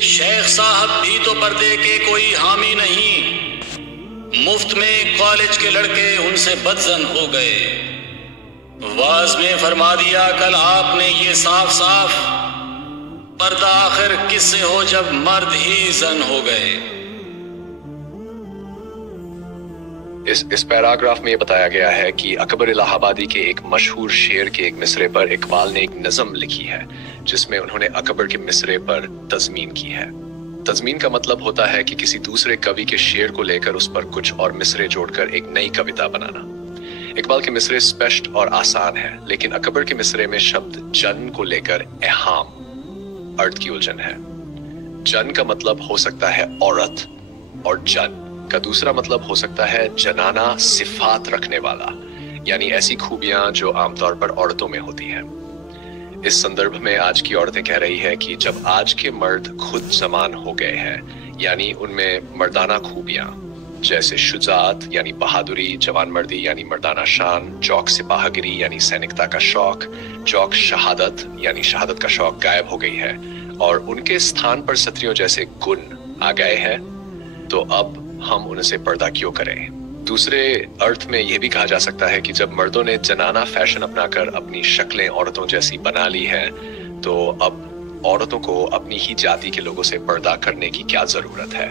शेख साहब भी तो पर्दे के कोई हामी नहीं, मुफ्त में कॉलेज के लड़के उनसे बदजन हो गए। वाज में फरमा दिया कल आपने ये साफ साफ, पर्दा आखिर किससे हो जब मर्द ही जन हो गए। इस पैराग्राफ में ये बताया गया है कि अकबर इलाहाबादी के एक मशहूर शेर के एक मिसरे पर इकबाल ने एक नज़म लिखी है जिसमें उन्होंने अकबर के मिसरे पर तज़मीन की है। तज़मीन का मतलब होता है कि किसी दूसरे कवि के शेर को लेकर उस पर कुछ और मिसरे जोड़कर एक नई कविता बनाना। इकबाल के मिसरे स्पष्ट और आसान है, लेकिन अकबर के मिसरे में शब्द जन को लेकर एहाम अर्थ की उलझन है। जन का मतलब हो सकता है औरत, और जन का दूसरा मतलब हो सकता है जनाना सिफात रखने वाला, यानी ऐसी खूबियां जो आमतौर पर औरतों में होती हैं। इस संदर्भ में आज की औरतें कह रही है कि जब आज के मर्द खुद जमान हो गए हैं, यानी उनमें मर्दाना खूबियां जैसे शुजात यानी बहादुरी, जवान मर्दी यानी मर्दाना शान, जौक सिपाहगिरी यानी सैनिकता का शौक, जौक शहादत यानी शहादत का शौक गायब हो गई है और उनके स्थान पर सत्रियों जैसे गुण आ गए हैं, तो अब हम उनसे पर्दा क्यों करें। दूसरे अर्थ में यह भी कहा जा सकता है कि जब मर्दों ने जनाना फैशन अपनाकर अपनी शक्लें औरतों जैसी बना ली है, तो अब औरतों को अपनी ही जाति के लोगों से पर्दा करने की क्या जरूरत है।